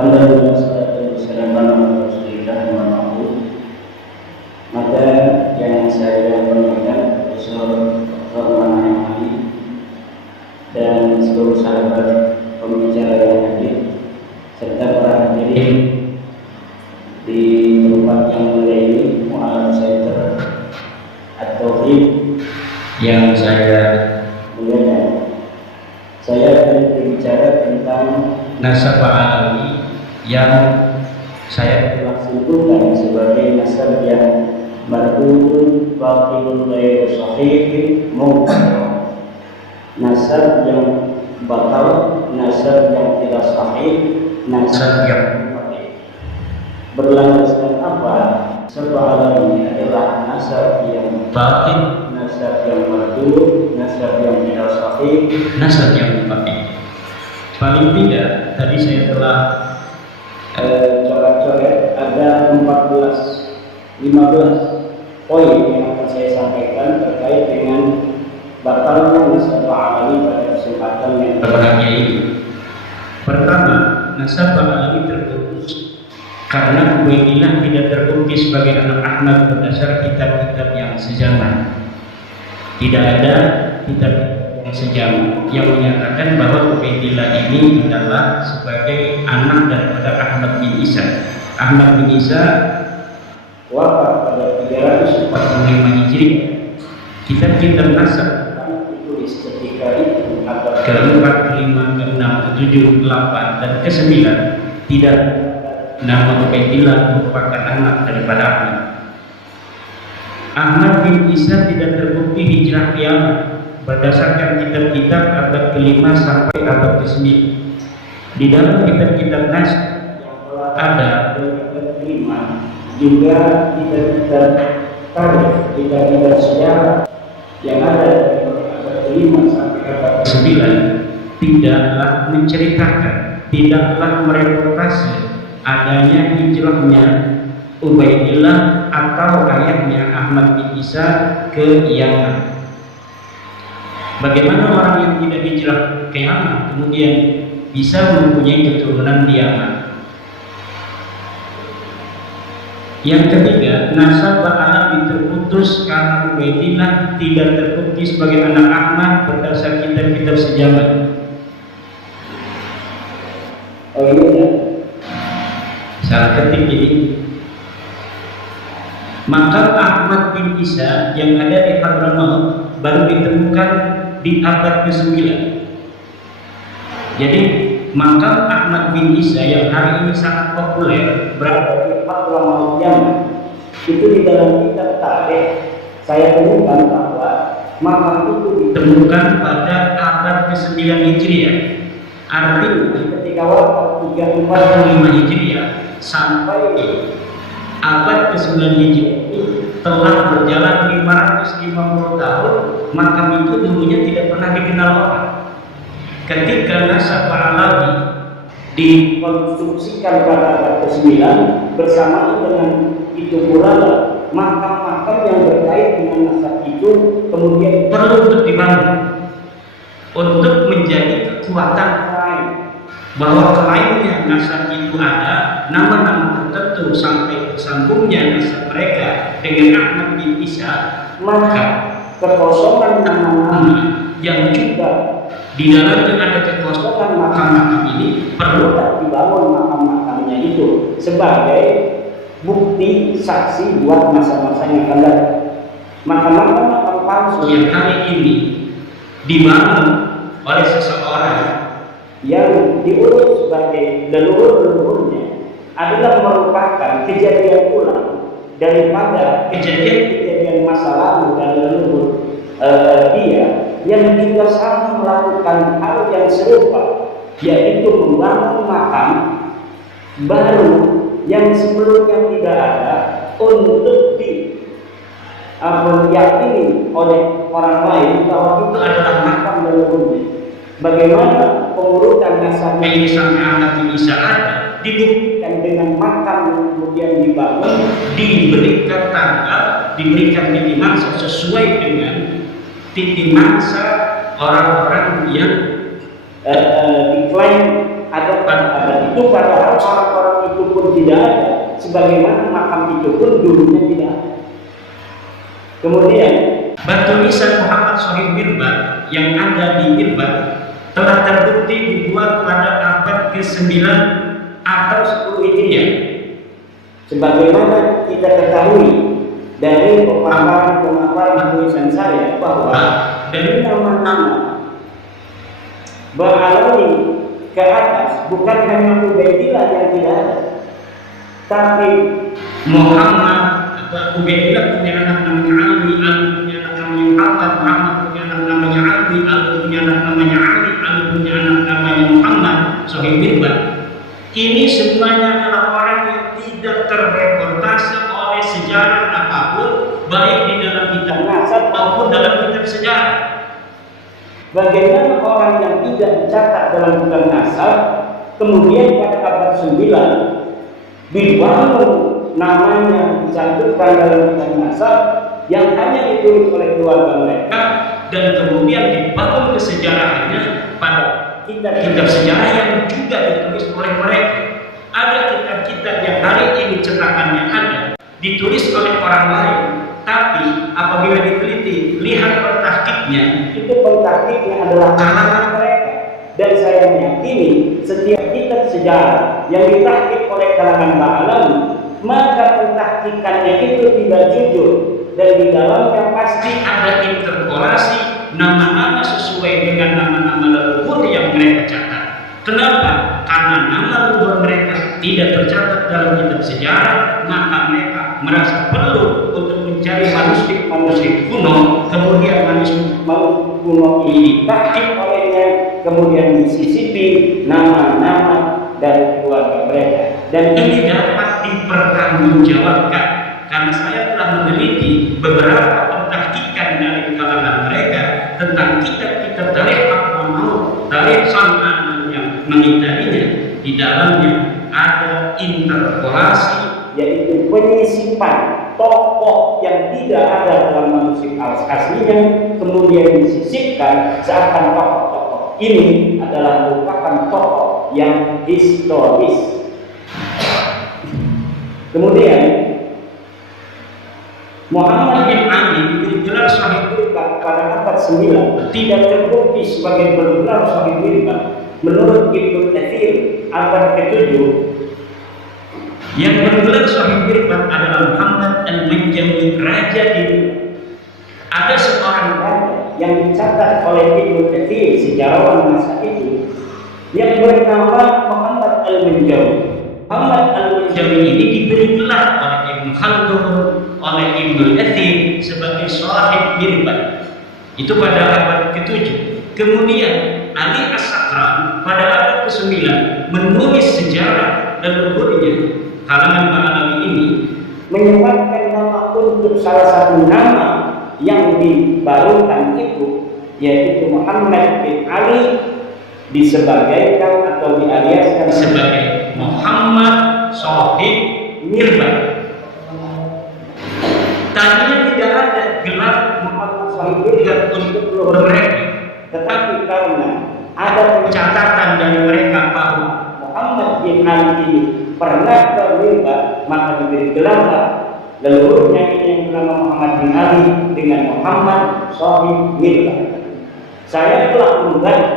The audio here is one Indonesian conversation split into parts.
Alhamdulillah salatu wassalamu ala Rasulillah wa ma'ahu. Maka yang saya hormatkan Profesor Dr. Manahim Ali dan seluruh sahabat pembicara yang hadir serta para hadirin di tempat yang mulia ini, Mu'alaf Center At-Tauhid yang saya muliakan. Saya akan berbicara tentang nasab alami yang saya telah simpulkan sebagai nasab yang marhum batilun ghairu sahih munkar. Nasab yang batal, nasab yang tidak sahih, nasab yang berlandaskan apa? Nasab alami adalah nasab yang batil, nasab yang marhum, nasab yang tidak sahih, nasab yang batil. Paling tidak tadi saya telah coret-coret ada 15 poin yang akan saya sampaikan terkait dengan batalnya nasab alami pada kesempatan yang berbahagia ini. Pertama, nasab alami terputus karena Ubaidillah tidak terbukti sebagai anak Ahmad berdasar kitab-kitab yang sejaman. Tidak ada kitab yang sejaman yang menyatakan bahwa Ubaidillah ini adalah sebagai anak daripada Ahmad bin Isa. Ahmad bin Isa wafat pada 345 Hijriah. Kitab-kitab nasab ditulis ketika itu abad ke-4, ke-5, ke-6, ke-7, ke-8 dan ke-9 tidak nama Ubaidillah merupakan anak daripada Ahmad. Ahmad bin Isa tidak terbukti hijrah Yaman berdasarkan kitab-kitab abad ke-5 sampai abad ke-9. Di dalam kitab-kitab nasab yang telah ada abad ke-5 juga kitab-kitab tarikh, kitab-kitab sejarah yang ada dari abad ke-5 sampai abad ke-9 tidaklah menceritakan, tidaklah mereportase adanya hijrahnya Ubaidillah atau ayahnya Ahmad bin Isa ke Yaman. Bagaimana orang yang tidak hijrah ke Yaman kemudian bisa mempunyai keturunan di Yaman? Yang ketiga, nasab alami terputus karena Ubaidillah tidak terbukti sebagai anak Ahmad berdasar kitab-kitab sejaman. Oh ini ya, salah ketik ini. Makam Ahmad bin Isa yang ada di Hadramaut baru ditemukan di abad ke-9. Jadi makam Ahmad bin Isa yang hari ini sangat populer berada di Hadramaut Yaman, itu di dalam kitab tarikh saya temukan bahwa makam itu ditemukan pada abad ke-9 Hijriah. Artinya ketika wafat 345 Hijriah sampai abad ke-9 Hijriah telah berjalan 550 tahun, makam itu dulunya tidak pernah dikenal orang. Ketika nasab alami dikonstruksikan pada abad ke-9 bersamaan dengan itu pula makam-makam yang berkait dengan nasab itu kemudian perlu untuk dibangun untuk menjadi kekuatan lain, bahwa klaimnya nasab itu ada nama-nama tertentu sampai bersambungnya nasab mereka dengan Ahmad bin Isa, maka kekosongan nama-nama yang juga di dalamnya ada kekosongan makam-makam ini perlu dibangun makam-makamnya itu sebagai bukti saksi buat masa-masa yang akan datang. Makam-makam palsu yang hari ini dibangun oleh seseorang yang diurus sebagai leluhur-leluhurnya adalah merupakan kejadian ulang daripada kejadian-kejadian masa lalu dan leluhur dia yang juga sama melakukan hal yang serupa, yaitu membangun makam baru yang sebelumnya tidak ada untuk diyakini oleh orang lain bahwa itu adalah makam leluhurnya. Bagaimana pengurutan nasabnya ini sampai Ahmad bin Isa ada dibuktikan dengan makam yang kemudian dibangun, diberikan tanggal, diberikan titik masa sesuai dengan titik masa orang-orang yang diklaim itu padahal orang-orang itu pun tidak ada, sebagaimana makam itu pun dulunya tidak ada. Kemudian batu nisan Muhammad Sohib Mirbat yang ada di Mirbat telah terbukti dibuat pada abad ke-9 atau 10 Hijriah. Sebagaimana kita ketahui dari pemaparan tulisan saya bahwa dari nama-nama Ba'alawi ke atas bukan hanya Ubaidillah yang tidak ada, tapi Muhammad Ubaidillah punya anak namanya Ali, Ali punya anak namanya Muhammad, Muhammad punya anak namanya Ali, Ali punya anak namanya Ali, Ali punya anak namanya Muhammad Sohib Mirbat. Ini semuanya adalah orang yang tidak terreportase oleh sejarah apapun, baik di dalam kitab nasab maupun dalam kitab sejarah. Bagaimana orang yang tidak dicatat dalam kitab nasab kemudian pada abad 9 dibangun namanya dicantumkan dalam kitab nasab yang hanya ditulis oleh keluarga mereka, dan kemudian dibangun kesejarahannya pada kitab sejarah yang juga ditulis oleh mereka. Ada kitab-kitab yang hari ini cetakannya ada, ditulis oleh orang lain, tapi apabila diteliti, lihat pentahkiknya, itu pentahkiknya adalah kalangan mereka. Dan saya meyakini setiap kitab sejarah yang ditahkik oleh kalangan Ba'alawi, maka pentahkikannya itu tidak jujur, dan di dalamnya pasti ada interpolasi nama-nama sesuai dengan nama-nama leluhur yang mereka catat. Kenapa? Karena nama leluhur mereka tidak tercatat dalam kitab sejarah, maka mereka merasa perlu untuk mencari manuskrip kuno, kemudian manuskrip kuno ini ditahkik olehnya, kemudian disisipi nama-nama dari keluarga mereka, dan ini dapat dipertanggungjawabkan karena saya telah meneliti beberapa pentahkikan dari kalangan mereka tentang kitab-kitab tarikh Al-Maut, tarikh San'an yang mengitarinya. Di dalamnya ada interpolasi, yaitu penyisipan tokoh yang tidak ada dalam manuskrip aslinya, kemudian disisipkan seakan tokoh-tokoh ini adalah merupakan tokoh yang historis. Kemudian Muhammad bin Ali diberi gelar Sohib Mirbat pada abad 9 tidak terbukti sebagai bergelar Sohib Mirbat. Menurut Ibnu Katsir abad ke-7 yang bergelar Sohib Mirbat adalah Muhammad al-Manjami, raja di ada seorang raja yang dicatat oleh Ibnu Katsir, sejarawan masa itu, yang bernama Muhammad al-Manjami. Muhammad al-Manjami ini diberi gelar oleh Ibnu Khaldun, oleh Ibnu Katsir sebagai Sohib Mirbat. Itu pada abad ke-7. Kemudian Ali As-Sakran pada abad ke-9 menulis sejarah dan leluhurnya. Kalangan Ba'alawi ini menyebutkan nama untuk salah satu nama yang dibarukan itu, yaitu Muhammad bin Ali, disebagaikan atau dialiaskan sebagai Muhammad Sohib Mirbat. Tadinya tidak ada gelar Muhammad Sohib Mirbat untuk leluhur mereka, tetapi karena ada pencatatan dari mereka bahwa Muhammad bin Ali ini pernah ke Mirbat, maka diberi gelar leluhurnya ini yang bernama Muhammad bin Ali dengan Muhammad Sohib Mirbat. Saya telah membaca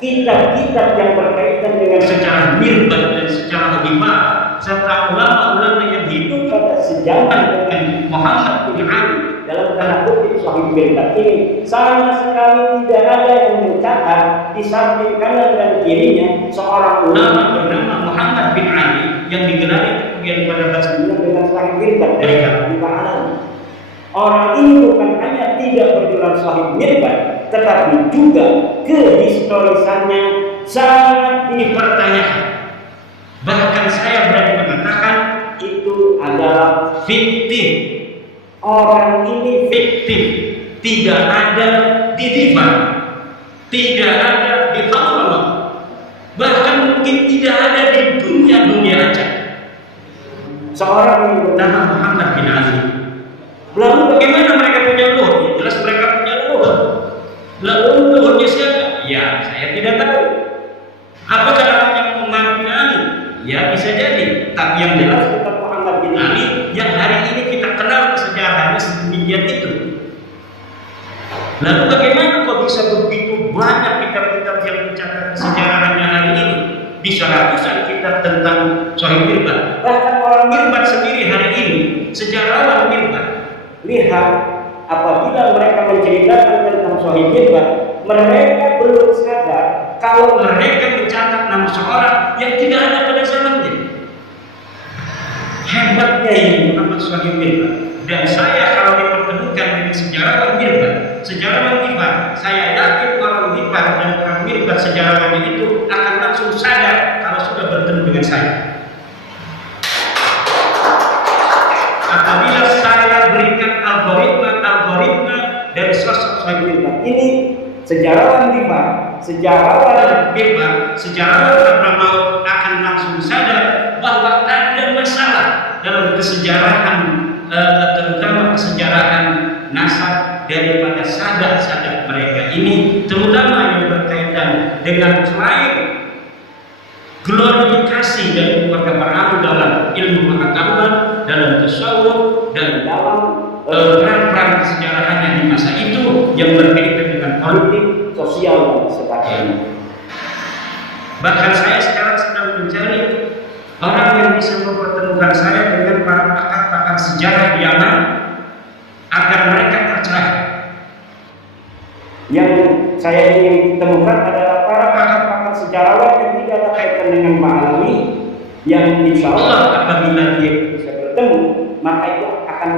kitab-kitab yang berkaitan dengan sejarah Mirbat dan sejarah Hibah serta ulama-ulama yang hidup pada sejaman dengan Muhammad bin Ali dalam tanda kutip Sohib Mirbat ini. Sama sekali tidak ada yang mencatat di samping kanan dan kirinya seorang ulama bernama Muhammad bin Ali yang digelari kemudian pada abad 9 dengan Sohib Mirbat dari kalangan Ba'alawi. Orang ini bukan hanya tidak bergelar Sohib Mirbat, tetapi juga kehistorisannya sangat dipertanyakan. Bahkan saya berani mengatakan itu adalah fiktif. Orang ini fiktif, tidak ada di Divan, tidak ada di Allah, bahkan mungkin tidak ada di dunia aja. Seorang yang bernama Muhammad bin Ali. Lalu bagaimana mereka punya leluhur? Jelas mereka punya leluhur. Lalu leluhurnya siapa? Ya, saya tidak tahu. Apakah namanya Muhammad bin Ali? Ya bisa jadi, tapi yang jelas kita Muhammad bin Ali yang hari ini kita kenal sejarahnya sedemikian itu. Lalu bagaimana kok bisa begitu banyak kitab-kitab yang mencatat sejarahnya hari ini? Bisa ratusan kitab tentang Sahih Mirbat. Bahkan orang Mirbat sendiri hari ini, sejarawan Mirbat, lihat apabila mereka menceritakan tentang Sahih Mirbat, mereka belum sadar kalau mereka mencatat nama seorang yang tidak ada pada zamannya. Hebatnya ini Muhammad Sahih Mirbat. Dan saya kalau dipertemukan dengan sejarawan Mirbat, saya yakin orang Mirbat dan orang Mirbat sejarawan itu akan langsung sadar kalau sudah bertemu dengan saya. Apabila saya berikan algoritma dari sosok Sahih Mirbat ini, sejarawan Mirbat, sejarawan Abramaut akan langsung sadar bahwa ada masalah dalam kesejarahan, terutama kesejarahan nasab daripada sadat-sadat mereka ini, terutama yang berkaitan dengan klaim glorifikasi dari keluarga Fir'aun dalam ilmu pengetahuan, dalam tasawuf, dan dalam perang-perang kesejarahannya di masa itu yang berkaitan dengan politik, sosial, dan sebagainya. Bahkan saya sekarang sedang mencari orang yang bisa mempertemukan saya dengan para pakar-pakar sejarah di Yaman agar mereka tercerah. Yang saya ingin temukan adalah para pakar-pakar sejarawan yang tidak ada kaitan dengan Ma'alawi, yang insya Allah apabila dia bisa bertemu, maka itu akan